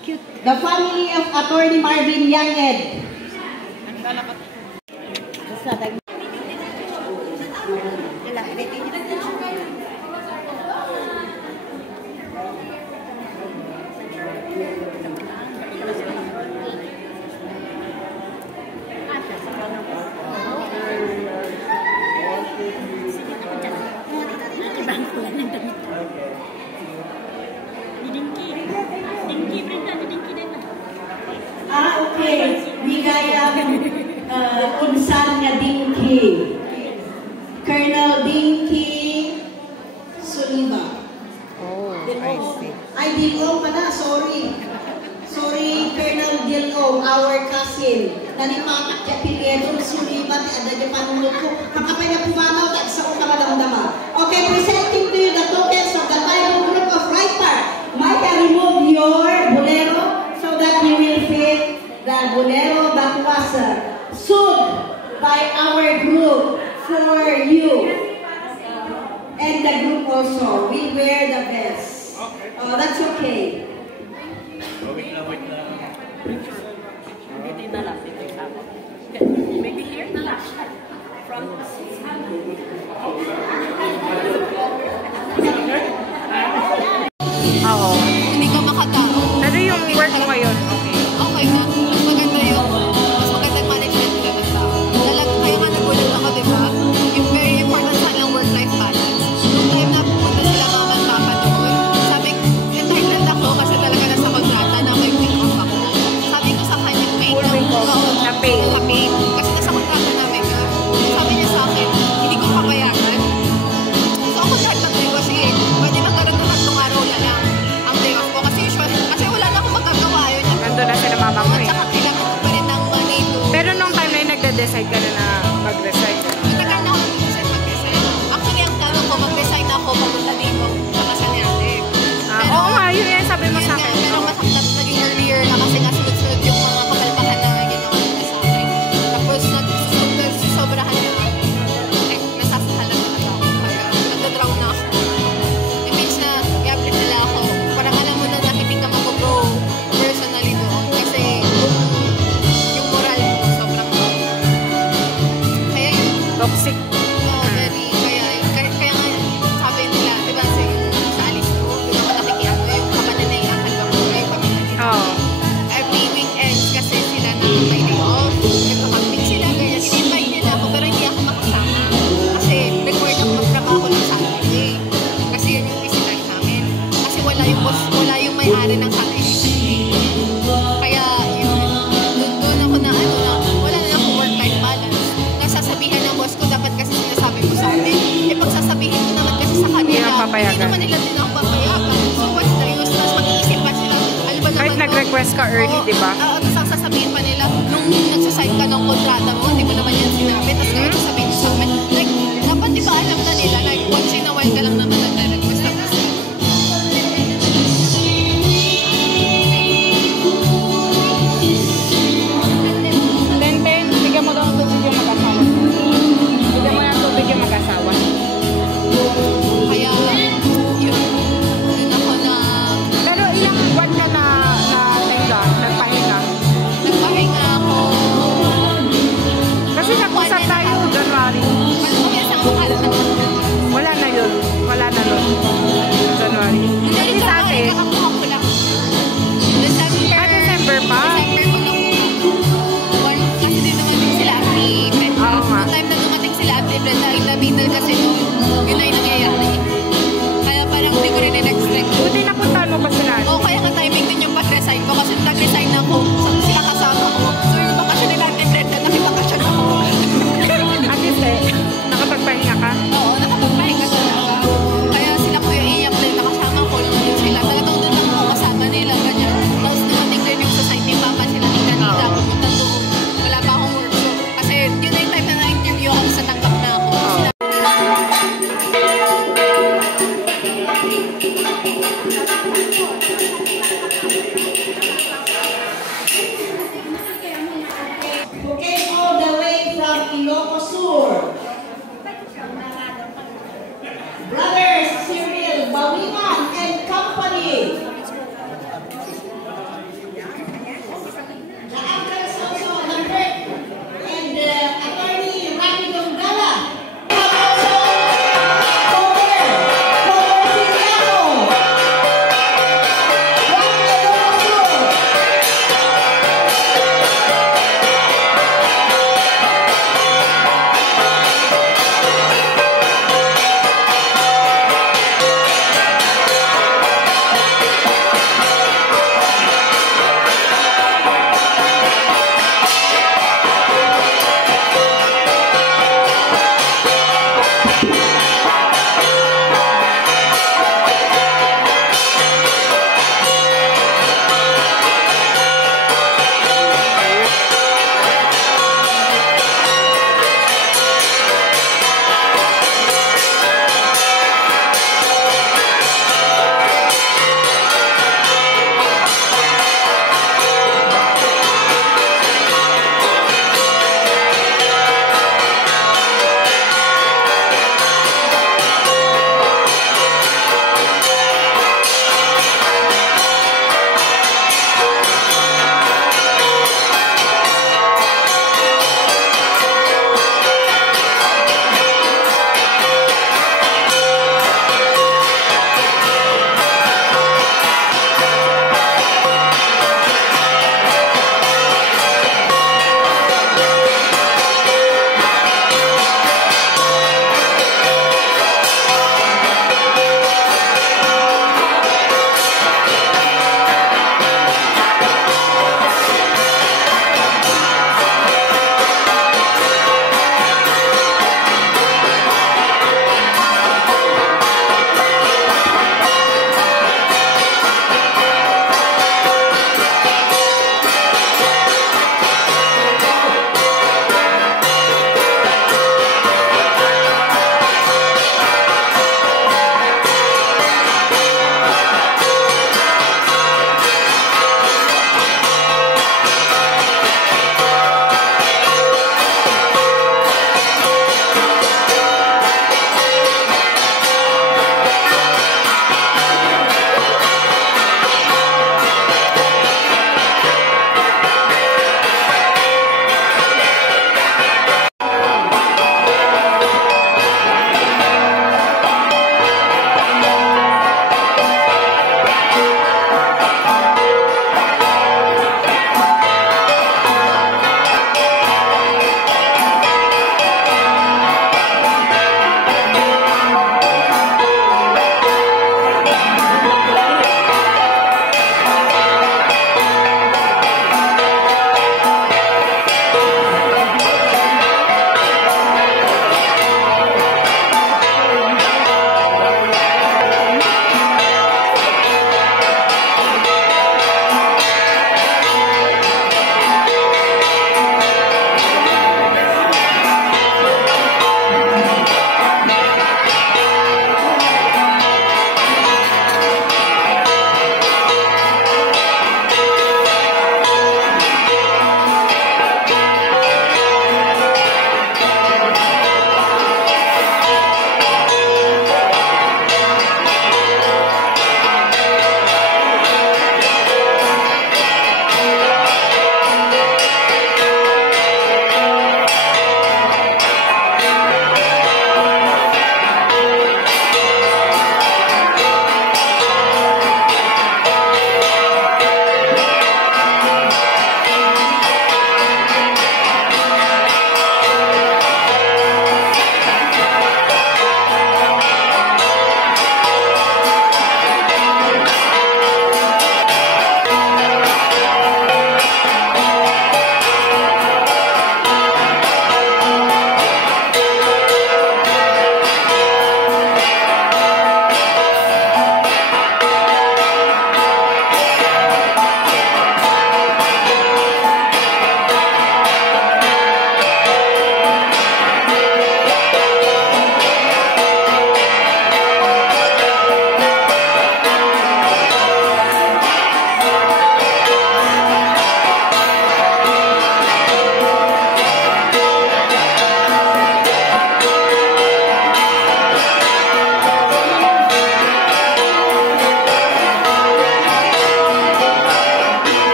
The family of Attorney Marvin Yanged. Okay. Bigay ang unsan nga Dinky. Colonel Dinky Soliva. Oh, I see. Ay, Dilo pa na. Sorry. Sorry, Colonel Dilo, our cousin. Nanipatak ka Pilieto, Soliva, ada niya panunod ko. Kakapay na pumanaw, tagsa ko kamadamdama. Okay, presenting to you the tokens of the Tayo group of writer. Might I remove your bolero so that you will fit the bolero that was sold by our group for you. And the group also will wear the best. Oh, that's okay. Wait na. Dito na lang. Maybe here na lang. From Oo. Hindi ka makatao. Pero yung work mo ngayon, okay? Okay na. Mas maganda yung, mas magandang management ka ng tao. Kaya nga nagulat ako, di ba? Yung very important sa lang work-life balance. Nung time na pupunta sila mama at papa doon, sabi, entitled ako kasi talaga nasa kontrata na may week off ako. Sabi ko sa kanya, pay na. Na pay. Kasi nasa kontrata namin ka. Sabi niya sa akin, hindi ko papayagan. So ako lahat ng day kasi, pwede magkaroon ng 3 araw na lang ang day off ko. Kasi wala na akong magagawa. Nandun na sila mama mo eh. At saka kailangan ko pa rin ng money to. Pero nung time na yun, nagde-decide ka na mag-resign. Matagal na ako mag-resign. Actually, ang tanong ko, mag-resign na ako papunta dito sa Kasanete. Oo nga, yun yan sabi mo sa akin. Pero masakit naging earlier na kasi nga sunod-sunod yung mga kapalpakan na ginawa nila sa akin. Tapos, sobrahan na ako. Nasasahalan na ako. Nagdadraw na ako. Yung means na, i-update nila ako. Parang alam mo na nakiting ka mag-grow personally doon. Kasi, yung moral mo, sobrang kaya yun. Toxic. Oo, very. Kaya nga, sabi nila, di ba, sa alis ko, doon ako nakikiano yung kapananayakan ba ko, yung pamilya nila. Oo. Every weekends kasi sila na may day off. Nagpakamping sila, ganyan. In-invite nila ako, pero hindi ako makasama. Kasi required ako magtrabaho ng Saturday. Kasi yun yung busy time namin. Kasi wala yung boss, wala yung may-ari ng Saturday. Kaya yun, doon ako na wala na akong work-life balance. Nasasabihan ng boss ko, dapat kasi sinasabi ko sa atin. Pagsasabihin ko naman kasi sa kanila, hindi naman nila din ako papayagan. So what's the use? Mas mag-iisip pa sila. Ano ba naman Kahit nag-request ka early, di ba? Tapos ang sasabihin pa nila, nung nagsasign ka ng kontrata mo, hindi mo naman yan sinabi. Tapos ngayon sasabihin mo sa amin, like, dapat di ba alam na nila, like, once in a while ka lang naman nagre-request. Tapos, Bigyan mo daw ng tubig yung mag-asawa. Bigyan mo ng tubig yung mag-asawa. kaya, yun ako na, Pero ilang buwan ka na nagpahinga? nagpahinga ako. Kasi nag-usap tayo, January. Wala na yun. Wala na nun. January. Hindi sa atin. December pa. Kasi din dumating sila at ni Brenda. Oo nga. Noong time na dumating sila at ni Brenda, itabidal kasi noon, yun ay nangyayari. Kaya parang hindi ko rin in-expect. Buti napuntahan mo pa sila. Oo, kaya ka timing din yung pag-resign ko kasi nag-resign ako, sila kasama ko. So yung bakasyon nila at ni Brenda, nakibakasyon ako. At least nakapagpahinga ka? Oo, nakapagpahinga talaga. Kaya sila ko yung iyak din, nakasama ko lang din sila. Talagang doon lang ako kasama nila, ganyan. Tapos dumating din yung society papa sila ni Ganita, pumunta doon. Wala pa akong workshop. Kasi yun na yung time na na-interview ako sa tanggap na ako. Who came all the way from Ilocos Sur. Brothers Cyril Bawiman and Company.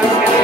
Sounds good.